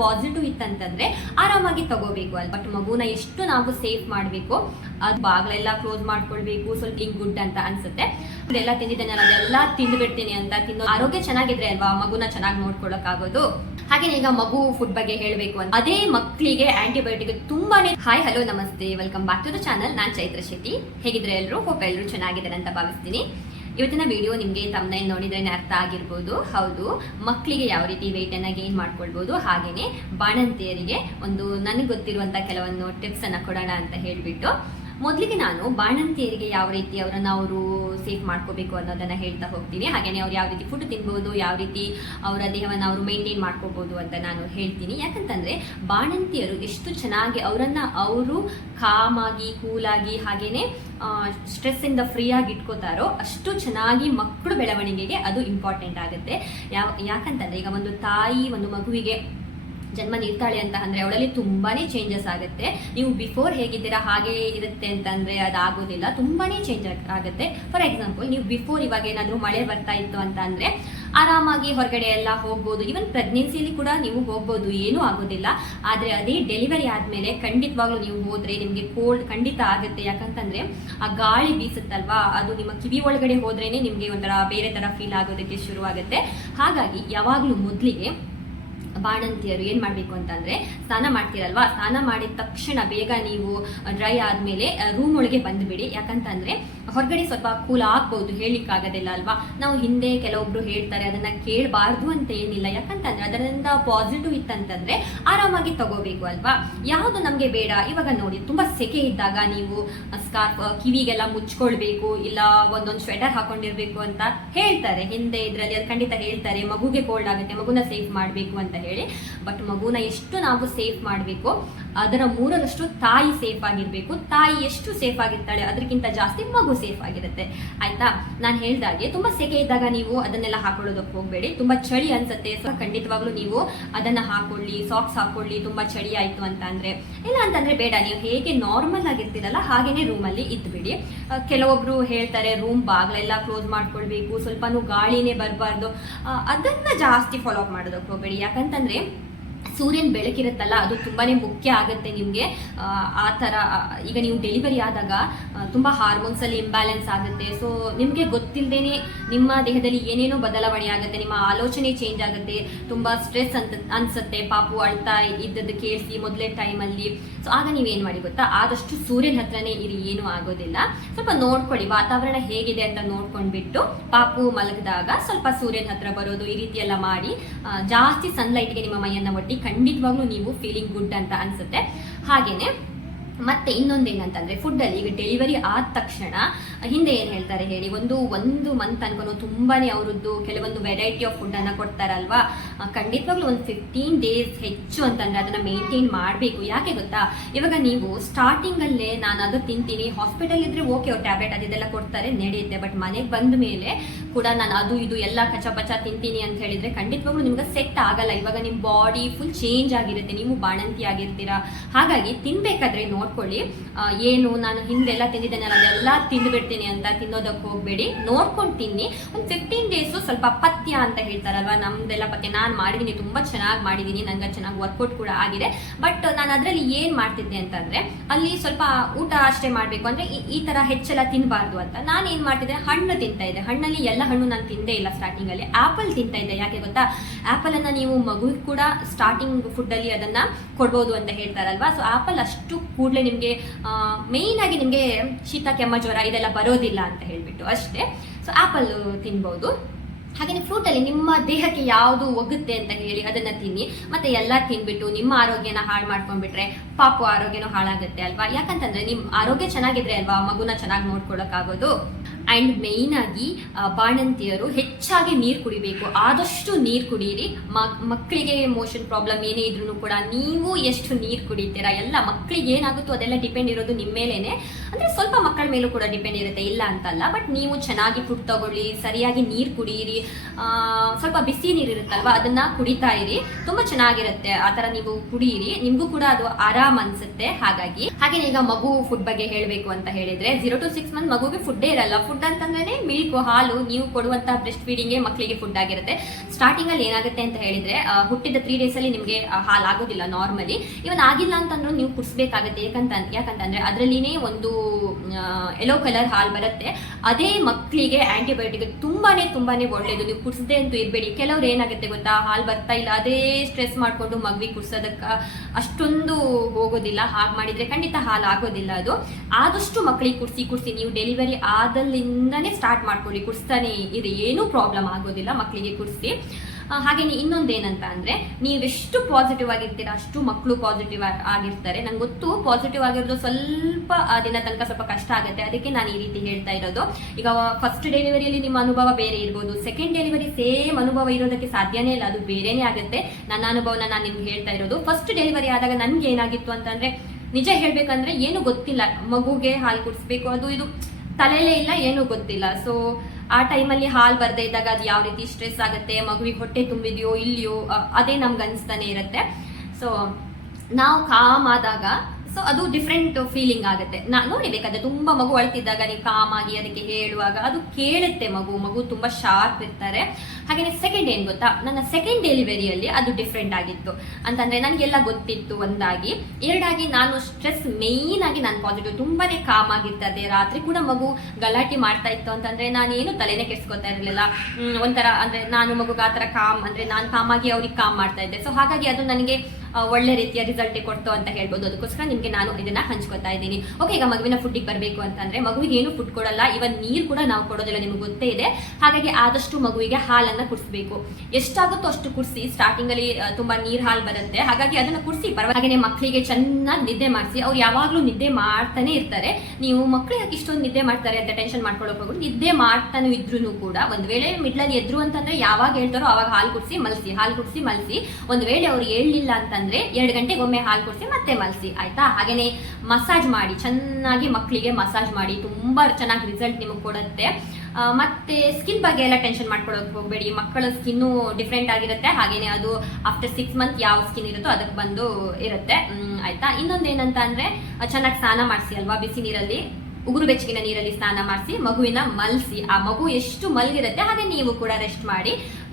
Positive ಇತ್ತಂತಂದ್ರೆ ಆರಾಮಾಗಿ ತಗೋಬೇಕು ಅಲ್ವಾ ಬಟ್ ಮಗುನ ಎಷ್ಟು ನಾವು ಸೇಫ್ ಮಾಡಬೇಕು, ಅದು ಬಾಗ್ಲೆಲ್ಲ ಕ್ಲೋಸ್ ಮಾಡ್ಕೊಳ್ಬೇಕು, ಸ್ವಲ್ಪ ಹಿಂಗ್ ಗುಡ್ ಅಂತ ಅನ್ಸುತ್ತೆ. ಅದೆಲ್ಲ ತಿಂದಿದ್ದೇನೆ ಅದೆಲ್ಲ ತಿಂದ್ಬಿಡ್ತೀನಿ ಅಂತ ತಿನ್ನೋ ಆರೋಗ್ಯ ಚೆನ್ನಾಗಿದ್ರೆ ಅಲ್ವಾ? ಮಗುನ ಚೆನ್ನಾಗಿ ನೋಡ್ಕೊಳಕ್ ಆಗೋದು ಹಾಗೆ ಈಗ ಮಗು ಫುಡ್ ಬಗ್ಗೆ ಹೇಳಬೇಕು ಅಂತ. ಅದೇ ಮಕ್ಕಳಿಗೆ ಆಂಟಿಬಯೋಟಿಕ್ ತುಂಬಾನೇ ಹಾಯ್ ಹಲೋ ನಮಸ್ತೆ. Welcome back to the channel ನಾನ್ ಚೈತ್ರ ಶೆಟ್ಟಿ. ಹೇಗಿದ್ರೆ ಎಲ್ಲರೂ ಹೋಪ್ ಎಲ್ಲರೂ ಚೆನ್ನಾಗಿದ್ದಾರೆ ಅಂತ ಭಾವಿಸ್ತೀನಿ. ಇವತ್ತಿನ ವಿಡಿಯೋ ನಿಮಗೆ ತಮ್ಮನೇಲಿ ನೋಡಿದ್ರೆ ಅರ್ಥ ಆಗಿರ್ಬೋದು. ಹೌದು ಮಕ್ಕಳಿಗೆ ಯಾವ ರೀತಿ ವೆಯ್ಟ್ ಅನ್ನ ಗೇನ್ ಮಾಡ್ಕೊಳ್ಬೋದು. ಹಾಗೇನೆ ಬಾಣಂತಿಯರಿಗೆ ಒಂದು ನನಗೆ ಗೊತ್ತಿರುವಂತ ಕೆಲವೊಂದು ಟಿಪ್ಸ್ ಅನ್ನ ಕೊಡೋಣ ಅಂತ ಹೇಳ್ಬಿಟ್ಟು. ಮೊದಲಿಗೆ ನಾನು ಬಾಣಂತಿಯರಿಗೆ ಯಾವ ರೀತಿ ಅವರನ್ನ ಅವರು ಸೇಫ್ ಮಾಡ್ಕೋಬೇಕು ಅನ್ನೋದನ್ನ ಹೇಳ್ತಾ ಹೋಗ್ತೀನಿ. ಹಾಗೇನೆ ಅವ್ರು ಯಾವ ರೀತಿ ಫುಡ್ ತಿನ್ಬೋದು, ಯಾವ ರೀತಿ ಅವರ ದೇಹವನ್ನು ಅವರು ಮೇಂಟೈನ್ ಮಾಡ್ಕೋಬಹುದು ಅಂತ ನಾನು ಹೇಳ್ತೀನಿ. ಯಾಕಂತಂದ್ರೆ ಬಾಣಂತಿಯರು ಎಷ್ಟು ಚೆನ್ನಾಗಿ ಅವರನ್ನ ಅವರು ಕಾಮಾಗಿ, ಕೂಲಾಗಿ ಹಾಗೇನೆ ಸ್ಟ್ರೆಸ್ ಇಂದ ಫ್ರೀ ಆಗಿ ಇಟ್ಕೋತಾರೋ ಅಷ್ಟು ಚೆನ್ನಾಗಿ ಮಕ್ಕಳು ಬೆಳವಣಿಗೆಗೆ ಅದು ಇಂಪಾರ್ಟೆಂಟ್ ಆಗುತ್ತೆ. ಯಾಕಂತಂದ್ರೆ ಈಗ ಒಂದು ತಾಯಿ ಒಂದು ಮಗುವಿಗೆ ಜನ್ಮ ನೀಡ್ತಾಳೆ ಅಂತ ಅಂದ್ರೆ ಅವಳಲ್ಲಿ ತುಂಬಾನೇ ಚೇಂಜಸ್ ಆಗುತ್ತೆ. ನೀವು ಬಿಫೋರ್ ಹೇಗಿದ್ದೀರಾ, ಹಾಗೆ ಇರುತ್ತೆ ಅಂತಂದ್ರೆ ಅದಾಗೋದಿಲ್ಲ. ತುಂಬಾನೇ ಚೇಂಜ್ ಆಗುತ್ತೆ. ಫಾರ್ ಎಕ್ಸಾಂಪಲ್ ನೀವು ಬಿಫೋರ್ ಇವಾಗ ಏನಾದರೂ ಮಳೆ ಬರ್ತಾ ಇತ್ತು ಅಂತ ಅಂದ್ರೆ ಆರಾಮಾಗಿ ಹೊರಗಡೆ ಎಲ್ಲ ಹೋಗ್ಬೋದು. ಈವನ್ ಪ್ರೆಗ್ನೆನ್ಸಿಲಿ ಕೂಡ ನೀವು ಹೋಗ್ಬೋದು. ಏನೂ ಆಗೋದಿಲ್ಲ. ಆದ್ರೆ ಅದೇ ಡೆಲಿವರಿ ಆದ್ಮೇಲೆ ಖಂಡಿತವಾಗ್ಲೂ ನೀವು ಹೋದ್ರೆ ನಿಮಗೆ ಕೋಲ್ಡ್ ಖಂಡಿತ ಆಗುತ್ತೆ. ಯಾಕಂತಂದ್ರೆ ಆ ಗಾಳಿ ಬೀಸುತ್ತಲ್ವಾ? ಅದು ನಿಮ್ಮ ಕಿವಿ ಒಳಗಡೆ ಹೋದ್ರೇನೆ ನಿಮಗೆ ಒಂಥರ ಬೇರೆ ತರ ಫೀಲ್ ಆಗೋದಕ್ಕೆ ಶುರುವಾಗುತ್ತೆ. ಹಾಗಾಗಿ ಯಾವಾಗಲೂ ಮೊದಲಿಗೆ ಬಾಣಂತಿಯರು ಏನ್ ಮಾಡ್ಬೇಕು ಅಂತಂದ್ರೆ ಸ್ನಾನ ಮಾಡ್ತೀರಲ್ವಾ? ಸ್ನಾನ ಮಾಡಿದ ತಕ್ಷಣ ಬೇಗ ನೀವು ಡ್ರೈ ಆದ್ಮೇಲೆ ರೂಮ್ ಒಳಗೆ ಬಂದ್ಬಿಡಿ. ಯಾಕಂತಂದ್ರೆ ಹೊರಗಡೆ ಸ್ವಲ್ಪ ಕೂಲ್ ಆಗ್ಬೋದು ಹೇಳಿಕ್ಕಾಗೋದಿಲ್ಲ ಅಲ್ವಾ? ನಾವು ಹಿಂದೆ ಕೆಲವೊಬ್ರು ಹೇಳ್ತಾರೆ, ಅದನ್ನ ಕೇಳಬಾರ್ದು ಅಂತ ಏನಿಲ್ಲ. ಯಾಕಂತಂದ್ರೆ ಅದರಿಂದ ಪಾಸಿಟಿವ್ ಇತ್ತಂತಂದ್ರೆ ಆರಾಮಾಗಿ ತಗೋಬೇಕು ಅಲ್ವಾ? ಯಾವುದು ನಮ್ಗೆ ಬೇಡ. ಇವಾಗ ನೋಡಿ, ತುಂಬಾ ಸೆಕೆ ಇದ್ದಾಗ ನೀವು ಸ್ಕಾರ್ಫ್ ಕಿವಿಗೆಲ್ಲ ಮುಚ್ಕೊಳ್ಬೇಕು, ಇಲ್ಲ ಒಂದೊಂದು ಸ್ವೆಟರ್ ಹಾಕೊಂಡಿರ್ಬೇಕು ಅಂತ ಹೇಳ್ತಾರೆ. ಹಿಂದೆ ಇದ್ರಲ್ಲಿ ಅದು ಖಂಡಿತ ಹೇಳ್ತಾರೆ, ಮಗುಗೆ ಕೋಲ್ಡ್ ಆಗುತ್ತೆ, ಮಗುನ ಸೇಫ್ ಮಾಡಬೇಕು ಅಂತ ಹೇಳಿ. ಬಟ್ ಮಗುನ ಎಷ್ಟು ನಾವು ಸೇಫ್ ಮಾಡಬೇಕು, ಅದರ ಮೂರರಷ್ಟು ತಾಯಿ ಸೇಫ್ ಆಗಿರ್ಬೇಕು. ತಾಯಿ ಎಷ್ಟು ಸೇಫ್ ಆಗಿರ್ತಾಳೆ, ಅದಕ್ಕಿಂತ ಜಾಸ್ತಿ ಮಗು ಸೇಫ್ ಆಗಿರುತ್ತೆ. ಆಯ್ತಾ? ನಾನು ಹೇಳ್ದಾಗೆ ತುಂಬಾ ಸೆಕೆ ಇದ್ದಾಗ ನೀವು ಅದನ್ನೆಲ್ಲ ಹಾಕೊಳ್ಳೋದಕ್ಕೆ ಹೋಗಬೇಡಿ. ತುಂಬಾ ಚಳಿ ಅನ್ಸುತ್ತೆ. ಸೊ ಖಂಡಿತವಾಗ್ಲೂ ನೀವು ಅದನ್ನ ಹಾಕೊಳ್ಳಿ ಸಾಕ್ಸ್ ಹಾಕೊಳ್ಳಿ, ತುಂಬಾ ಚಳಿ ಆಯ್ತು ಅಂತ ಅಂದ್ರೆ. ಇಲ್ಲ ಅಂತಂದ್ರೆ ಬೇಡ. ನೀವು ಹೇಗೆ ನಾರ್ಮಲ್ ಆಗಿರ್ತೀರಲ್ಲ ಹಾಗೇನೆ ರೂಮಲ್ಲಿ ಇದ್ದುಬಿಡಿ ಕೆಲವೊಬ್ಬರು ಹೇಳ್ತಾರೆ ರೂಮ್ ಬಾಗ್ಲೆಲ್ಲ ಕ್ಲೋಸ್ ಮಾಡ್ಕೊಳ್ಬೇಕು, ಸ್ವಲ್ಪನೂ ಗಾಳಿನೇ ಬರಬಾರ್ದು. ಅದನ್ನ ಜಾಸ್ತಿ ಫಾಲೋ ಅಪ್ ಮಾಡೋದಕ್ಕೆ ಹೋಗಬೇಡಿ. ಯಾಕಂತಂದ್ರೆ ಸೂರ್ಯನ ಬೆಳಕಿರುತ್ತಲ್ಲ, ಅದು ತುಂಬಾನೇ ಮುಖ್ಯ ಆಗುತ್ತೆ ನಿಮಗೆ. ಆ ಥರ ಈಗ ನೀವು ಡೆಲಿವರಿ ಆದಾಗ ತುಂಬಾ ಹಾರ್ಮೋನ್ಸ್ ಅಲ್ಲಿ ಇಂಬ್ಯಾಲೆನ್ಸ್ ಆಗುತ್ತೆ. ಸೊ ನಿಮಗೆ ಗೊತ್ತಿಲ್ಲದೇನೆ ನಿಮ್ಮ ದೇಹದಲ್ಲಿ ಏನೇನೋ ಬದಲಾವಣೆ ಆಗುತ್ತೆ, ನಿಮ್ಮ ಆಲೋಚನೆ ಚೇಂಜ್ ಆಗುತ್ತೆ, ತುಂಬಾ ಸ್ಟ್ರೆಸ್ ಅಂತ, ಅನ್ಸುತ್ತೆ, ಪಾಪು ಅಳ್ತಾ ಇದ್ದದ್ದು ಕೇಳಿಸಿ ಮೊದಲೇ ಟೈಮಲ್ಲಿ ಸೊ ಆಗ ನೀವೇನು ಮಾಡಿ ಗೊತ್ತಾ? ಆದಷ್ಟು ಸೂರ್ಯನ ಹತ್ರನೇ ಇರಿ, ಏನೂ ಆಗೋದಿಲ್ಲ. ಸ್ವಲ್ಪ ನೋಡ್ಕೊಳ್ಳಿ, ವಾತಾವರಣ ಹೇಗಿದೆ ಅಂತ ನೋಡ್ಕೊಂಡ್ಬಿಟ್ಟು, ಪಾಪು ಮಲಗಿದಾಗ ಸ್ವಲ್ಪ ಸೂರ್ಯನ ಹತ್ರ ಬರೋದು ಈ ರೀತಿ ಎಲ್ಲ ಮಾಡಿ ಜಾಸ್ತಿ ಸನ್ಲೈಟ್ಗೆ ನಿಮ್ಮ ಮೈಯನ್ನ ಒಡ್ಡಿ ಖಂಡಿತವಾಗ್ಲೂ ನೀವು ಫೀಲಿಂಗ್ ಗುಡ್ ಅಂತ ಅನ್ಸುತ್ತೆ. ಹಾಗೇನೆ ಮತ್ತೆ ಇನ್ನೊಂದೇನಂತಂದ್ರೆ ಫುಡ್ ಅಲ್ಲಿ ಈಗ ಡೆಲಿವರಿ ಆದ ತಕ್ಷಣ, ಹಿಂದೆ ಏನು ಹೇಳ್ತಾರೆ ಹೇಳಿ, ಒಂದು ಒಂದು ಮಂತ್ ಅನ್ಕೊಂಡು ತುಂಬಾನೇ ಅವರದ್ದು ಕೆಲವೊಂದು ವೆರೈಟಿ ಆಫ್ ಫುಡ್ ಅನ್ನ ಕೊಡ್ತಾರಲ್ವಾ? ಖಂಡಿತವಾಗ್ಲೂ ಒಂದು ಫಿಫ್ಟೀನ್ ಡೇಸ್ ಹೆಚ್ಚು ಅಂತಂದ್ರೆ ಅದನ್ನ ಮೇಂಟೈನ್ ಮಾಡಬೇಕು. ಯಾಕೆ ಗೊತ್ತಾ? ಇವಾಗ ನೀವು ಸ್ಟಾರ್ಟಿಂಗ್ ಅಲ್ಲೇ ನಾನು ಅದು ತಿಂತೀನಿ ಹಾಸ್ಪಿಟಲ್ ಇದ್ರೆ ಓಕೆ ಅವ್ರು ಟ್ಯಾಬ್ಲೆಟ್ ಅದೆಲ್ಲ ಕೊಡ್ತಾರೆ, ನಡೆಯುತ್ತೆ. ಬಟ್ ಮನೆಗೆ ಬಂದ ಮೇಲೆ ಕೂಡ ನಾನು ಅದು, ಇದು ಎಲ್ಲ ಕಚ ಪಚ ತಿಂತೀನಿ ಅಂತ ಹೇಳಿದ್ರೆ ಖಂಡಿತವಾಗ್ಲೂ ನಿಮ್ಗೆ ಸೆಟ್ ಆಗಲ್ಲ. ಇವಾಗ ನಿಮ್ಮ ಬಾಡಿ ಫುಲ್ ಚೇಂಜ್ ಆಗಿರುತ್ತೆ, ನೀವು ಬಾಣಂತಿ ಆಗಿರ್ತೀರಾ. ಹಾಗಾಗಿ ತಿನ್ಬೇಕಾದ್ರೆ ನೋಡ್ಕೊಳ್ಳಿ. ಏನು, ನಾನು ಹಿಂದೆಲ್ಲ ತಿಂದಿದ್ದೇನೆ ಅದೆಲ್ಲ ತಿಂದ್ಬಿಡ್ತೀನಿ ಅಂತ ತಿನ್ನೋದಕ್ಕೆ ಹೋಗ್ಬೇಡಿ. ನೋಡ್ಕೊಂಡು ತಿನ್ನಿ. ಒಂದು ಫಿಫ್ಟೀನ್ ಡೇಸು ಸ್ವಲ್ಪ ಪಥ್ಯ ಅಂತ ಹೇಳ್ತಾರಲ್ವ? ನಮ್ದೆಲ್ಲ ಪಥ್ಯ. ನಾನು ಮಾಡಿದ್ದೀನಿ ತುಂಬಾ ಚೆನ್ನಾಗಿ ಮಾಡಿದ್ದೀನಿ ನಂಗೆ ಚೆನ್ನಾಗಿ ವರ್ಕೌಟ್ ಕೂಡ ಆಗಿದೆ. ಬಟ್ ನಾನು ಅದರಲ್ಲಿ ಏನು ಮಾಡ್ತಿದ್ದೆ ಅಂತಂದರೆ, ಅಲ್ಲಿ ಸ್ವಲ್ಪ ಊಟ ಅಷ್ಟೇ ಮಾಡಬೇಕು ಅಂದ್ರೆ ಈ- ತರ ಹೆಚ್ಚೆಲ್ಲ ತಿನ್ನಬಾರ್ದು ಅಂತ. ನಾನು ಏನು ಮಾಡ್ತಿದ್ದೆ? ಹಣ್ಣು ತಿಂತಾ ಇದ್ದೆ. ಹಣ್ಣಲ್ಲಿ ಎಲ್ಲ ಹಣ್ಣು ನಾನು ತಿಂದೇ ಇಲ್ಲ ಸ್ಟಾರ್ಟಿಂಗ್ ಅಲ್ಲಿ. ಆಪಲ್ ತಿಂತಾ ಇದ್ದೆ. ಯಾಕೆ ಗೊತ್ತಾ? ಆಪಲ್ ಅನ್ನ ನೀವು ಮಗುವಿಗೆ ಕೂಡ ಸ್ಟಾರ್ಟಿಂಗ್ ಫುಡ್ ಅಲ್ಲಿ ಅದನ್ನ ಕೊಡ್ಬೋದು ಅಂತ ಹೇಳ್ತಾರಲ್ವಾ? ಸೊ ಆಪಲ್ ಅಷ್ಟು ಕೂಡಲೇ ನಿಮಗೆ ಆಗಿ ನಿಮಗೆ ಶೀತ, ಕೆಮ್ಮ, ಜ್ವರ ಇದೆಲ್ಲ ಬರೋದಿಲ್ಲ ಅಂತ ಹೇಳ್ಬಿಟ್ಟು ಅಷ್ಟೇ. ಸೊ ಆಪಲ್ ತಿನ್ಬೋದು. ಹಾಗೆ ಫ್ರೂಟ್ ಅಲ್ಲಿ ನಿಮ್ಮ ದೇಹಕ್ಕೆ ಯಾವುದು ಒಗ್ಗುತ್ತೆ ಅಂತ ಹೇಳಿ ಅದನ್ನ ತಿನ್ನಿ. ಮತ್ತೆ ಎಲ್ಲ ತಿನ್ಬಿಟ್ಟು ನಿಮ್ಮ ಆರೋಗ್ಯನ ಹಾಳು ಮಾಡ್ಕೊಂಡ್ಬಿಟ್ರೆ ಪಾಪು ಆರೋಗ್ಯನೂ ಹಾಳಾಗುತ್ತೆ ಅಲ್ವಾ? ಯಾಕಂತಂದ್ರೆ ನಿಮ್ ಆರೋಗ್ಯ ಚೆನ್ನಾಗಿದ್ರೆ ಅಲ್ವಾ? ಮಗುನ ಚೆನ್ನಾಗಿ ನೋಡ್ಕೊಳಕ್ಕಾಗೋದು. ಮೇಯ್ನ್ ಆಗಿ ಬಾಣಂತಿಯರು ಹೆಚ್ಚಾಗಿ ನೀರು ಕುಡಿಬೇಕು. ಆದಷ್ಟು ನೀರು ಕುಡಿಯಿರಿ ಮಕ್ಕಳಿಗೆ ಮೋಷನ್ ಪ್ರಾಬ್ಲಮ್ ಏನೇ ಇದ್ರೂ ಕೂಡ ನೀವು ಎಷ್ಟು ನೀರು ಕುಡಿತೀರಾ, ಎಲ್ಲ ಮಕ್ಕಳಿಗೆ ಏನಾಗುತ್ತೋ ಅದೆಲ್ಲ ಡಿಪೆಂಡ್ ಇರೋದು ನಿಮ್ಮ ಮೇಲೇನೆ. ಅಂದ್ರೆ ಸ್ವಲ್ಪ ಮಕ್ಕಳ ಮೇಲೂ ಕೂಡ ಡಿಪೆಂಡ್ ಇರುತ್ತೆ, ಇಲ್ಲ ಅಂತಲ್ಲ. ಬಟ್ ನೀವು ಚೆನ್ನಾಗಿ ಫುಡ್ ತಗೊಳ್ಳಿ, ಸರಿಯಾಗಿ ನೀರು ಕುಡಿಯಿರಿ ಸ್ವಲ್ಪ ಬಿಸಿ ನೀರು ಇರುತ್ತಲ್ವಾ, ಅದನ್ನ ಕುಡಿತಾ ಇರಿ. ತುಂಬಾ ಚೆನ್ನಾಗಿರುತ್ತೆ ಆ ತರ ನೀವು ಕುಡಿಯಿರಿ ನಿಮ್ಗೂ ಕೂಡ ಅದು ಆರಾಮ್ ಅನ್ಸುತ್ತೆ, ಹಾಗಾಗಿ. ಹಾಗೆ ಈಗ ಮಗು ಫುಡ್ ಬಗ್ಗೆ ಹೇಳಬೇಕು ಅಂತ ಹೇಳಿದ್ರೆ ಜೀರೋ ಟು ಸಿಕ್ಸ್ ಮಂತ್ ಮಗುಗೆ ಫುಡ್ಡೇ ಇರಲ್ಲ. ಫುಡ್ ಫುಡ್ ಅಂತಂದ್ರೆ ಮಿಲ್ಕ್ ಹಾಲು, ನೀವು ಕೊಡುವಂತ ಬ್ರೆಸ್ಟ್ ಫೀಡಿಂಗ್ ಮಕ್ಕಳಿಗೆ ಫುಡ್ ಆಗಿರುತ್ತೆ. ಸ್ಟಾರ್ಟಿಂಗ್ ಅಲ್ಲಿ ಏನಾಗುತ್ತೆ ಅಂತ ಹೇಳಿದ್ರೆ ಹುಟ್ಟಿದ ತ್ರೀ ಡೇಸ್ ಅಲ್ಲಿ ನಿಮಗೆ ಹಾಲು ಆಗೋದಿಲ್ಲ ನಾರ್ಮಲಿ ಇವನ್ ಆಗಿಲ್ಲ ಅಂತಂದ್ರೂ ನೀವು ಕುಡಿಸ್ಬೇಕಾಗತ್ತೆ. ಯಾಕಂತ, ಯಾಕಂತಂದ್ರೆ ಅದರಲ್ಲಿನೇ ಒಂದು ಯೆಲ್ಲೋ ಕಲರ್ ಹಾಲು ಬರುತ್ತೆ. ಅದೇ ಮಕ್ಕಳಿಗೆ ಆ್ಯಂಟಿಬಯೋಟಿಕ್ ತುಂಬಾನೇ ತುಂಬಾನೇ ಒಳ್ಳೆಯದು ನೀವು ಕುಡಿಸದೆ ಅಂತೂ ಇರಬೇಡಿ. ಕೆಲವ್ರು ಏನಾಗುತ್ತೆ ಗೊತ್ತಾ? ಹಾಲು ಬರ್ತಾ ಇಲ್ಲ. ಅದೇ ಸ್ಟ್ರೆಸ್ ಮಾಡಿಕೊಂಡು ಮಗುವಿಗೆ ಕುಡ್ಸೋದಕ್ಕೆ ಅಷ್ಟೊಂದು ಹೋಗೋದಿಲ್ಲ. ಹಾಗೆ ಮಾಡಿದರೆ ಖಂಡಿತ ಹಾಲು ಆಗೋದಿಲ್ಲ ಅದು. ಆದಷ್ಟು ಮಕ್ಕಳಿಗೆ ಕುಡಿಸಿ ಕುಡಿಸಿ ನೀವು ಡೆಲಿವರಿ ಆದಲ್ಲಿಂದನೇ ಸ್ಟಾರ್ಟ್ ಮಾಡ್ಕೊಳ್ಳಿ. ಕುಡಿಸ್ತಾನೆ ಇದು ಏನೂ ಪ್ರಾಬ್ಲಮ್ ಆಗೋದಿಲ್ಲ ಮಕ್ಕಳಿಗೆ ಕುಡಿಸಿ. ಹಾಗೇನೆ ಇನ್ನೊಂದೇನಂತ ಅಂದ್ರೆ, ನೀವೆಷ್ಟು ಪಾಸಿಟಿವ್ ಆಗಿರ್ತೀರಾ, ಅಷ್ಟು ಮಕ್ಕಳು ಪಾಸಿಟಿವ್ ಆಗಿರ್ತಾರೆ. ನಂಗೆ ಗೊತ್ತು ಪಾಸಿಟಿವ್ ಆಗಿರೋದು ಸ್ವಲ್ಪ ದಿನ ತನಕ ಸ್ವಲ್ಪ ಕಷ್ಟ ಆಗುತ್ತೆ. ಅದಕ್ಕೆ ನಾನು ಈ ರೀತಿ ಹೇಳ್ತಾ ಇರೋದು. ಈಗ ಫಸ್ಟ್ ಡೆಲಿವರಿಯಲ್ಲಿ ನಿಮ್ಮ ಅನುಭವ ಬೇರೆ ಇರ್ಬೋದು. ಸೆಕೆಂಡ್ ಡೆಲಿವರಿ ಸೇಮ್ ಅನುಭವ ಇರೋದಕ್ಕೆ ಸಾಧ್ಯನೇ ಇಲ್ಲ. ಅದು ಬೇರೆನೇ ಆಗುತ್ತೆ. ನನ್ನ ಅನುಭವನ ನಾನು ನಿಮ್ಗೆ ಹೇಳ್ತಾ ಇರೋದು. ಫಸ್ಟ್ ಡೆಲಿವರಿ ಆದಾಗ ನನ್ಗೆ ಏನಾಗಿತ್ತು ಅಂತಂದ್ರೆ ನಿಜ ಹೇಳ್ಬೇಕಂದ್ರೆ ಏನು ಗೊತ್ತಿಲ್ಲ. ಮಗುಗೆ ಹಾಲು ಕುಡಿಸ್ಬೇಕು. ಅದು ಇದು ತಲೆಯಲ್ಲೇ ಇಲ್ಲ, ಏನು ಗೊತ್ತಿಲ್ಲ. ಸೊ ಆ ಟೈಮಲ್ಲಿ ಹಾಲು ಬರ್ದೇ ಇದ್ದಾಗ ಅದು ಯಾವ ರೀತಿ ಸ್ಟ್ರೆಸ್ ಆಗುತ್ತೆ, ಮಗುವಿಗೆ ಹೊಟ್ಟೆ ತುಂಬಿದೆಯೋ, ಇಲ್ಲಿಯೋ ಅದೇ ನಮ್ಗೆ ಅನಿಸ್ತಾನೆ ಇರುತ್ತೆ. ಸೊ ನಾವು ಕಾಮ್ ಆದಾಗ ಸೊ ಅದು ಡಿಫ್ರೆಂಟ್ ಫೀಲಿಂಗ್ ಆಗುತ್ತೆ. ನಾ, ನೋಡಿಬೇಕಾದ್ರೆ ತುಂಬಾ ಮಗು ಅಳ್ತಿದ್ದಾಗ ನೀವು ಕಾಮಾಗಿ ಅದಕ್ಕೆ ಹೇಳುವಾಗ ಅದು ಕೇಳುತ್ತೆ ಮಗು. ಮಗು ತುಂಬಾ ಶಾರ್ಪ್ ಇರ್ತಾರೆ. ಹಾಗೆ ಸೆಕೆಂಡ್ ಏನ್ ಗೊತ್ತಾ? ನನ್ನ ಸೆಕೆಂಡ್ ಡೆಲಿವರಿಯಲ್ಲಿ ಅದು ಡಿಫ್ರೆಂಟ್ ಆಗಿತ್ತು. ಅಂತಂದ್ರೆ ನನಗೆಲ್ಲ ಗೊತ್ತಿತ್ತು ಒಂದಾಗಿ. ಎರಡಾಗಿ ನಾನು ಸ್ಟ್ರೆಸ್ ಮೇಯ್ನ್ ಆಗಿ ನಾನು ಪಾಸಿಟಿವ್ ತುಂಬಾನೇ ಕಾಮ್ ಆಗಿರ್ತದೆ. ರಾತ್ರಿ ಕೂಡ ಮಗು ಗಲಾಟೆ ಮಾಡ್ತಾ ಇತ್ತು ಅಂತಂದ್ರೆ ನಾನೇನು ತಲೆನೇ ಕೆಡ್ಸ್ಕೊತಾ ಇರಲಿಲ್ಲ. ಒಂಥರ ಅಂದ್ರೆ ನಾನು ಮಗುಗೆ ಆ ಥರ ಕಾಮ್ ಅಂದ್ರೆ ನಾನು ಕಾಮಾಗಿ ಅವ್ರಿಗೆ ಕಾಮ್ ಮಾಡ್ತಾ ಇದ್ದೆ. ಸೊ ಹಾಗಾಗಿ ಅದು ನನಗೆ ಒಳ್ಳೆ ರೀತಿಯ ರಿಸಲ್ಟ್ ಕೊಡ್ತು ಅಂತ ಹೇಳ್ಬೋದು. ಅದಕ್ಕೋಸ್ಕರ ನಿಮಗೆ ನಾನು ಇದನ್ನ ಹಂಚ್ಕೊತಾ ಇದ್ದೀನಿ. ಓಕೆ ಈಗ ಮಗುವಿನ ಫುಡ್ಡಿಗೆ ಬರಬೇಕು ಅಂತಂದ್ರೆ ಮಗುವಿಗೆ ಏನು ಫುಡ್ ಕೊಡಲ್ಲ ಇವನ್ ನೀರು ಕೂಡ ನಾವು ಕೊಡೋದಿಲ್ಲ, ನಿಮ್ಗೆ ಗೊತ್ತೇ ಇದೆ. ಹಾಗಾಗಿ ಆದಷ್ಟು ಮಗುವಿಗೆ ಹಾಲನ್ನ ಕುಡಿಸ್ಬೇಕು. ಎಷ್ಟಾಗುತ್ತೋ ಅಷ್ಟು ಕುಡಿಸಿ ಸ್ಟಾರ್ಟಿಂಗ್ ಅಲ್ಲಿ ತುಂಬಾ ನೀರ್ ಹಾಲು ಬರುತ್ತೆ. ಹಾಗಾಗಿ ಅದನ್ನ ಕುಡಿಸಿ ಪರವಾಗಿನೇ ಮಕ್ಕಳಿಗೆ ಚೆನ್ನಾಗಿ ನಿದ್ದೆ ಮಾಡಿಸಿ. ಅವ್ರು ಯಾವಾಗ್ಲೂ ನಿದ್ದೆ ಮಾಡ್ತಾನೆ ಇರ್ತಾರೆ. ನೀವು ಮಕ್ಕಳು ಯಾಕೆ ಇಷ್ಟೊಂದು ನಿದ್ದೆ ಮಾಡ್ತಾರೆ ಅಂತ ಟೆನ್ಷನ್ ಮಾಡ್ಕೊಳ್ಳೋಕೆ ಹೋಗ್ಬಿಟ್ಟು ನಿದ್ದೆ ಮಾಡ್ತಾನು ಇದ್ರು ಕೂಡ ಒಂದ್ ವೇಳೆ ಮಿಡ್ಲಲ್ಲಿ ಎದ್ರು ಅಂತಂದ್ರೆ ಯಾವಾಗ ಹೇಳ್ತಾರೋ ಅವಾಗ ಹಾಲು ಕುಡಿಸಿ, ಮಲಸಿ, ಹಾಲು ಕುಡಿಸಿ, ಮಲಸಿ. ಒಂದ್ ವೇಳೆ ಅವ್ರು ಹೇಳಿಲ್ಲ ಅಂತಂದ್ರೆ ಎರಡು ಗಂಟೆಗೆ ಒಮ್ಮೆ ಹಾಲು ಕೊಡಿಸಿ ಮತ್ತೆ ಮಲಸಿ, ಆಯ್ತಾ? ಹಾಗೇನೆ ಮಸಾಜ್ ಮಾಡಿ, ಚೆನ್ನಾಗಿ ಮಕ್ಕಳಿಗೆ ಮಸಾಜ್ ಮಾಡಿ, ತುಂಬಾ ಚೆನ್ನಾಗಿ ರಿಸಲ್ಟ್ ನಿಮಗೆ ಕೊಡುತ್ತೆ. ಮತ್ತೆ ಸ್ಕಿನ್ ಬಗ್ಗೆ ಎಲ್ಲ ಟೆನ್ಷನ್ ಮಾಡ್ಕೊಳ್ಳೋಕೆ ಹೋಗಬೇಡಿ. ಮಕ್ಕಳ ಸ್ಕಿನ್ನು ಡಿಫ್ರೆಂಟ್ ಆಗಿರುತ್ತೆ. ಹಾಗೇನೆ ಅದು ಆಫ್ಟರ್ ಸಿಕ್ಸ್ ಮಂತ್ ಯಾವ ಸ್ಕಿನ್ ಇರುತ್ತೋ ಅದಕ್ಕೆ ಬಂದು ಇರುತ್ತೆ. ಆಯ್ತಾ? ಇನ್ನೊಂದು ಏನಂತ ಅಂದ್ರೆ ಚೆನ್ನಾಗಿ ಸ್ನಾನ ಮಾಡಿಸಿ ಅಲ್ವಾ ಬಿಸಿ ನೀರಲ್ಲಿ? ಉಗುರು ಬೆಚ್ಚಗಿನ ನೀರಲ್ಲಿ ಸ್ನಾನ ಮಾಡಿಸಿ, ಮಗುವಿನ ಮಲ್ಸಿ, ಆ ಮಗು ಎಷ್ಟು ಮಲಗಿರುತ್ತೆ ಹಾಗೆ ನೀವು ಕೂಡ ರೆಸ್ಟ್ ಮಾಡಿ.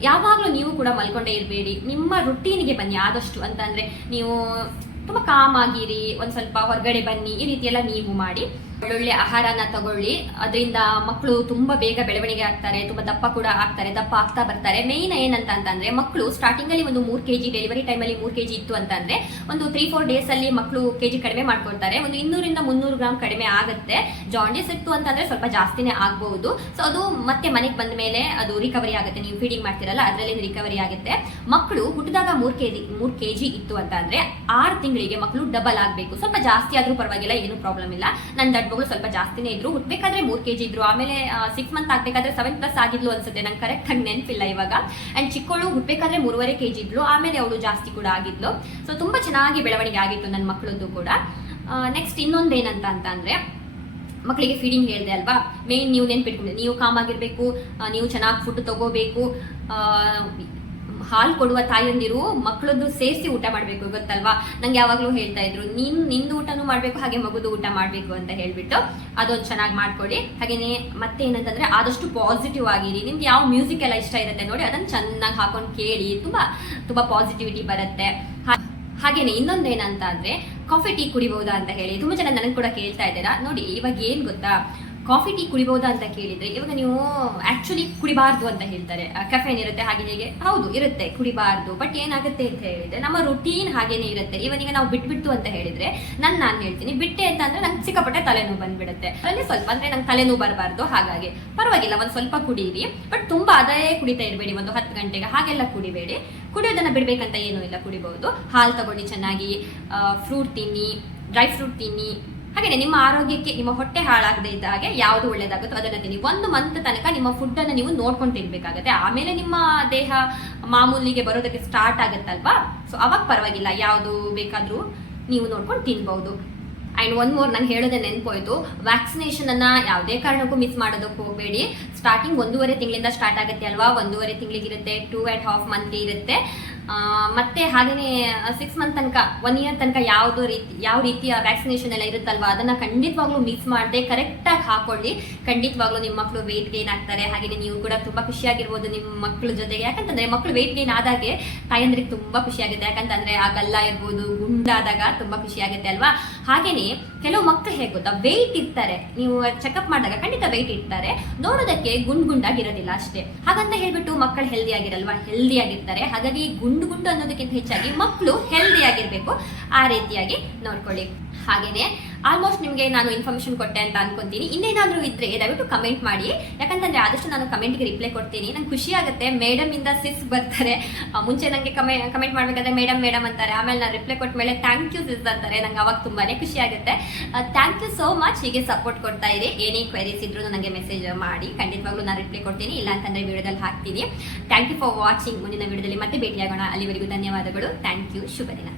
ಯಾವಾಗಲೂ ನೀವು ಕೂಡ ಮಲ್ಕೊಂಡೇ ಇರಬೇಡಿ. ನಿಮ್ಮ ರುಟೀನಿಗೆ ಬನ್ನಿ. ಆದಷ್ಟು ಅಂತಂದ್ರೆ ನೀವು ತುಂಬಾ ಕಾಮ್ ಆಗಿರಿ, ಒಂದ್ ಸ್ವಲ್ಪ ಹೊರಗಡೆ ಬನ್ನಿ, ಈ ರೀತಿ ಎಲ್ಲ ನೀವು ಮಾಡಿ. ಒಳ್ಳೊಳ್ಳೆ ಆಹಾರನ ತಗೊಳ್ಳಿ. ಅದರಿಂದ ಮಕ್ಕಳು ತುಂಬಾ ಬೇಗ ಬೆಳವಣಿಗೆ ಆಗ್ತಾರೆ, ತುಂಬಾ ದಪ್ಪ ಕೂಡ ಆಗ್ತಾರೆ, ದಪ್ಪ ಆಗ್ತಾ ಬರ್ತಾರೆ. ಮೇನ್ ಏನಂತ ಅಂತಂದ್ರೆ ಮಕ್ಕಳು ಸ್ಟಾರ್ಟಿಂಗ್ ಅಲ್ಲಿ ಒಂದು ಮೂರ್ ಕೆಜಿ ಡೆಲಿವರಿ ಟೈಮ್ ಅಲ್ಲಿ ಮೂರ್ ಕೆಜಿ ಇತ್ತು ಅಂತಂದ್ರೆ, ಒಂದು ತ್ರೀ ಫೋರ್ ಡೇಸ್ ಅಲ್ಲಿ ಮಕ್ಕಳು ಕೆಜಿ ಕಡಿಮೆ ಮಾಡ್ಕೊಳ್ತಾರೆ. ಒಂದು ಇನ್ನೂರಿಂದ ಮುನ್ನೂರು ಗ್ರಾಮ್ ಕಡಿಮೆ ಆಗುತ್ತೆ. ಜಾಂಡಿಸ್ ಇತ್ತು ಅಂತಂದ್ರೆ ಸ್ವಲ್ಪ ಜಾಸ್ತಿನೇ ಆಗ್ಬಹುದು ಸೊ ಅದು ಮತ್ತೆ ಮನೆಗೆ ಬಂದ ಮೇಲೆ ಅದು ರಿಕವರಿ ಆಗುತ್ತೆ. ನೀವು ಫೀಡಿಂಗ್ ಮಾಡ್ತಿರಲ್ಲ ಅದರಲ್ಲಿ ರಿಕವರಿ ಆಗುತ್ತೆ. ಮಕ್ಕಳು ಹುಟ್ಟಿದಾಗ ಮೂರ್ ಕೆಜಿ ಮೂರ್ ಕೆಜಿ ಇತ್ತು ಅಂತಂದ್ರೆ, ಆರು ತಿಂಗಳಿಗೆ ಮಕ್ಕಳು ಡಬಲ್ ಆಗಬೇಕು. ಸ್ವಲ್ಪ ಜಾಸ್ತಿ ಆದ್ರೂ ಪರವಾಗಿಲ್ಲ, ಏನು ಪ್ರಾಬ್ಲಮ್ ಇಲ್ಲ. ನನ್ನ ದೊಡ್ಡ ಮಗಳು ಸ್ವಲ್ಪ ಜಾಸ್ತಿನೇ ಇದ್ರು ಹುಟ್ಟಬೇಕಾದ್ರೆ ಮೂರ್ ಕೆಜಿ ಇದ್ರು. ಆಮೇಲೆ ಸಿಕ್ಸ್ ಮಂತ್ ಆಗ್ಬೇಕಾದ್ರೆ ಸೆವೆನ್ ಪ್ಲಸ್ ಆಗಿದ್ಲು ಅನ್ಸುತ್ತೆ. ನಂಗೆ ಕರೆಕ್ಟ್ ಆಗಿ ನೆನಪಿಲ್ಲ ಇವಾಗ. ಅಂಡ್ ಚಿಕ್ಕವಳು ಹುಟ್ಟಬೇಕಾದ್ರೆ ಮೂರುವರೆ ಕೆಜಿ ಇದ್ಲು. ಆಮೇಲೆ ಅವಳು ಜಾಸ್ತಿ ಕೂಡ ಆಗಿದ್ಲು. ಸೊ ತುಂಬಾ ಚೆನ್ನಾಗಿ ಬೆಳವಣಿಗೆ ಆಗಿತ್ತು ನನ್ನ ಮಕ್ಕಳದ್ದು ಕೂಡ. ನೆಕ್ಸ್ಟ್ ಇನ್ನೊಂದೇನಂತ ಅಂತ ಅಂದ್ರೆ ಮಕ್ಕಳಿಗೆ ಫೀಡಿಂಗ್ ಹೇಳಿದೆ ಅಲ್ವಾ? ಮೇನ್ ನೀವು ನೆನ್ಪಿಟ್ಕೊಂಡೆ. ನೀವು ಕಾಮ್ ಆಗಿರ್ಬೇಕು. ನೀವು ಚೆನ್ನಾಗಿ ಫುಡ್ ತಗೋಬೇಕು. ಹಾಲು ಕೊಡುವ ತಾಯಿಯಂದಿರು ಮಕ್ಕಳದ್ದು ಸೇರಿಸಿ ಊಟ ಮಾಡಬೇಕು, ಗೊತ್ತಲ್ವಾ? ನಂಗೆ ಯಾವಾಗಲೂ ಹೇಳ್ತಾ ಇದ್ರು, ನಿನ್, ನಿಂದು ಊಟನೂ ಮಾಡಬೇಕು, ಹಾಗೆ ಮಗುದು ಊಟ ಮಾಡಬೇಕು ಅಂತ ಹೇಳ್ಬಿಟ್ಟು ಅದೊಂದು ಚೆನ್ನಾಗಿ ಮಾಡ್ಕೊಡಿ ಹಾಗೇನೆ ಮತ್ತೆ ಏನಂತಂದ್ರೆ ಆದಷ್ಟು ಪಾಸಿಟಿವ್ ಆಗಿರಿ. ನಿಮ್ಗೆ ಯಾವ ಮ್ಯೂಸಿಕ್ ಎಲ್ಲ ಇಷ್ಟ ಇರುತ್ತೆ ನೋಡಿ, ಅದನ್ನ ಚೆನ್ನಾಗಿ ಹಾಕೊಂಡು ಕೇಳಿ. ತುಂಬಾ ತುಂಬಾ ಪಾಸಿಟಿವಿಟಿ ಬರುತ್ತೆ. ಹಾಗೇನೆ ಇನ್ನೊಂದೇನಂತ ಅಂದ್ರೆ ಕಾಫಿ ಟೀ ಕುಡಿಬಹುದಾ ಅಂತ ಹೇಳಿ. ತುಂಬಾ ಜನ ನನಗೆ ಕೂಡ ಕೇಳ್ತಾ ಇದ್ದೀರಾ, ನೋಡಿ, ಇವಾಗ ಏನ್ ಗೊತ್ತಾ? ಕಾಫಿ ಟೀ ಕುಡಿಬಹುದಾ ಅಂತ ಕೇಳಿದ್ರೆ ಇವಾಗ ನೀವು ಆಕ್ಚುಲಿ ಕುಡಿಬಾರ್ದು ಅಂತ ಹೇಳ್ತಾರೆ. ಕೆಫೆನ್ ಇರುತ್ತೆ, ಹಾಗೆ ಹೇಗೆ. ಹೌದು, ಇರುತ್ತೆ, ಕುಡಿಬಾರ್ದು. ಬಟ್ ಏನಾಗುತ್ತೆ ಅಂತ ಹೇಳಿದ್ರೆ, ನಮ್ಮ ರುಟೀನ್ ಹಾಗೇನೆ ಇರುತ್ತೆ. ಇವನಿಗ ನಾವು ಬಿಟ್ಬಿಟ್ಟು ಅಂತ ಹೇಳಿದ್ರೆ, ನಾನು ನಾನು ಹೇಳ್ತೀನಿ, ಬಿಟ್ಟೆ ಅಂತ ಅಂದ್ರೆ ನಂಗೆ ಸಿಕ್ಕಾಪಟ್ಟೆ ತಲೆನೋವು ಬಂದ್ಬಿಡುತ್ತೆ. ಅದರಲ್ಲಿ ಸ್ವಲ್ಪ ಅಂದ್ರೆ ನಂಗೆ ತಲೆನೋವು ಬರಬಾರ್ದು, ಹಾಗಾಗಿ. ಪರವಾಗಿಲ್ಲ, ಒಂದು ಸ್ವಲ್ಪ ಕುಡೀರಿ. ಬಟ್ ತುಂಬಾ ಅದೇ ಕುಡಿತಾ ಇರಬೇಡಿ, ಒಂದು ಹತ್ತು ಗಂಟೆಗೆ. ಹಾಗೆಲ್ಲ ಕುಡಿಬೇಡಿ. ಕುಡಿಯೋದನ್ನ ಬಿಡ್ಬೇಕಂತ ಏನೂ ಇಲ್ಲ ಕುಡಿಬಹುದು ಹಾಲು ತಗೊಳ್ಳಿ ಚೆನ್ನಾಗಿ. ಫ್ರೂಟ್ ತಿನ್ನಿ ಡ್ರೈ ಫ್ರೂಟ್ ತಿನ್ನಿ. ಹಾಗೆ ನಿಮ್ಮ ಆರೋಗ್ಯಕ್ಕೆ, ನಿಮ್ಮ ಹೊಟ್ಟೆ ಹಾಳಾಗದೆ ಇದ್ದ ಹಾಗೆ ಯಾವುದು ಒಳ್ಳೇದಾಗುತ್ತೋ ಅದನ್ನ ತಿನ್ನಿ. ಒಂದು ಮಂತ್ ತನಕ ನಿಮ್ಮ ಫುಡ್ ಅನ್ನ ನೀವು ನೋಡ್ಕೊಂಡು ತಿನ್ಬೇಕಾಗತ್ತೆ. ಆಮೇಲೆ ನಿಮ್ಮ ದೇಹ ಮಾಮೂಲಿಗೆ ಬರೋದಕ್ಕೆ ಸ್ಟಾರ್ಟ್ ಆಗುತ್ತಲ್ವಾ? ಸೊ ಅವಾಗ ಪರವಾಗಿಲ್ಲ. ಯಾವುದು ಬೇಕಾದರೂ ನೀವು ನೋಡ್ಕೊಂಡು ತಿನ್ಬಹುದು ಅಂಡ್ ಒನ್ ಮೋರ್ ನಂಗೆ ಹೇಳೋದೇ ನೆನಪೋಯ್ತು. ವ್ಯಾಕ್ಸಿನೇಷನ್ ಅನ್ನ ಯಾವುದೇ ಕಾರಣಕ್ಕೂ ಮಿಸ್ ಮಾಡೋದಕ್ಕೆ ಹೋಗಬೇಡಿ. ಸ್ಟಾರ್ಟಿಂಗ್ ಒಂದೂವರೆ ತಿಂಗಳಿಂದ ಸ್ಟಾರ್ಟ್ ಆಗುತ್ತೆ ಅಲ್ವಾ? ಒಂದೂವರೆ ತಿಂಗಳಿಗಿರುತ್ತೆ ಟೂ ಆ್ಯಂಡ್ ಹಾಫ್ ಮಂತ್ ಇರುತ್ತೆ. ಮತ್ತೆ ಹಾಗೆಯೇ ಸಿಕ್ಸ್ ಮಂತ್ ತನಕ ಒನ್ ಇಯರ್ ತನಕ ಯಾವ್ದು ರೀತಿ, ಯಾವ ರೀತಿಯ ವ್ಯಾಕ್ಸಿನೇಷನ್ ಎಲ್ಲ ಇರುತ್ತಲ್ವಾ, ಅದನ್ನ ಖಂಡಿತವಾಗ್ಲೂ ಮಿಸ್ ಮಾಡದೆ ಕರೆಕ್ಟಾಗಿ ಹಾಕೊಳ್ಳಿ. ಖಂಡಿತವಾಗ್ಲೂ ನಿಮ್ಮ ಮಕ್ಕಳು ವೆಯ್ಟ್ ಗೇನ್ ಆಗ್ತಾರೆ. ಹಾಗೆಯೇ ನೀವು ಕೂಡ ತುಂಬಾ ಖುಷಿಯಾಗಿರ್ಬೋದು ನಿಮ್ಮ ಮಕ್ಕಳ ಜೊತೆಗೆ. ಯಾಕಂತಂದ್ರೆ ಮಕ್ಕಳು ವೆಯ್ಟ್ ಗೇನ್ ಆದಾಗೆ ತಾಯಂದ್ರಿಗೆ ತುಂಬಾ ಖುಷಿ ಆಗುತ್ತೆ ಯಾಕಂತಂದ್ರೆ ಆ ಗಲ್ಲ ಇರ್ಬೋದು, ಗುಂಡಾದಾಗ ತುಂಬಾ ಖುಷಿ ಆಗುತ್ತೆ ಅಲ್ವಾ? ಹಾಗೇನೆ ಕೆಲವು ಮಕ್ಕಳು ಹೇಗೆ ಗೊತ್ತಾ? ವೆಯ್ಟ್ ಇರ್ತಾರೆ. ನೀವು ಚೆಕಪ್ ಮಾಡಿದಾಗ ಖಂಡಿತ ವೆಯ್ಟ್ ಇರ್ತಾರೆ. ನೋಡೋದಕ್ಕೆ ಗುಂಡ್ ಗುಂಡಾಗಿರೋದಿಲ್ಲ ಅಷ್ಟೇ. ಹಾಗಂತ ಹೇಳ್ಬಿಟ್ಟು ಮಕ್ಕಳು ಹೆಲ್ದಿ ಆಗಿರಲ್ವಾ? ಹೆಲ್ದಿ ಆಗಿರ್ತಾರೆ. ಹಾಗಾಗಿ ಗುಂಡು ಗುಂಡು ಅನ್ನೋದಕ್ಕಿಂತ ಹೆಚ್ಚಾಗಿ ಮಕ್ಕಳು ಹೆಲ್ದಿ ಆಗಿರ್ಬೇಕು. ಆ ರೀತಿಯಾಗಿ ನೋಡ್ಕೊಳ್ಳಿ. ಹಾಗೇನೆ ಆಲ್ಮೋಸ್ಟ್ ನಿಮಗೆ ನಾನು ಇನ್ಫಾರ್ಮೇಶನ್ ಕೊಟ್ಟೆ ಅಂತ ಅನ್ಕೊಂತೀನಿ. ಇನ್ನೇನಾದರೂ ಇದ್ರೆ ದಯವಿಟ್ಟು ಕಮೆಂಟ್ ಮಾಡಿ. ಯಾಕಂತಂದ್ರೆ ಆದಷ್ಟು ನಾನು ಕಮೆಂಟ್ಗೆ ರಿಪ್ಲೈ ಕೊಡ್ತೀನಿ. ನಂಗೆ ಖುಷಿ ಆಗುತ್ತೆ. ಮೇಡಮ್ ಇಂದ ಸಿಸ್ ಬರ್ತಾರೆ. ಮುಂಚೆ ನನಗೆ ಕಮೆ ಕಮೆಂಟ್ ಮಾಡ್ಬೇಕಾದ್ರೆ ಮೇಡಮ್ ಮೇಡಮ್ ಅಂತಾರೆ. ಆಮೇಲೆ ನಾನು ರಿಪ್ಲೈ ಕೊಟ್ಟ ಮೇಲೆ ಥ್ಯಾಂಕ್ ಯು ಸಿಸ್ ಅಂತಾರೆ. ನಂಗೆ ಅವಾಗ ತುಂಬಾನೇ ಖುಷಿ ಆಗುತ್ತೆ. ಥ್ಯಾಂಕ್ ಯು ಸೋ ಮಚ್ ಹೀಗೆ ಸಪೋರ್ಟ್ ಕೊಡ್ತಾ ಇರಿ. ಏನೇ ಕ್ವೆರೀಸ್ ಇದ್ರೂ ನನಗೆ ಮೆಸೇಜ್ ಮಾಡಿ. ಖಂಡಿತವಾಗ್ಲೂ ನಾನು ರಿಪ್ಲೈ ಕೊಡ್ತೀನಿ. ಇಲ್ಲ ಅಂತಂದ್ರೆ ವಿಡಿಯೋದಲ್ಲಿ ಹಾಕ್ತೀನಿ. ಥ್ಯಾಂಕ್ ಯು ಫಾರ್ ವಾಚಿಂಗ್ ಮುಂದಿನ ವಿಡಿಯೋದಲ್ಲಿ ಮತ್ತೆ ಭೇಟಿಯಾಗೋಣ. ಅಲ್ಲಿವರೆಗೂ ಧನ್ಯವಾದಗಳು. ಥ್ಯಾಂಕ್ ಯು ಶುಭ ದಿನ.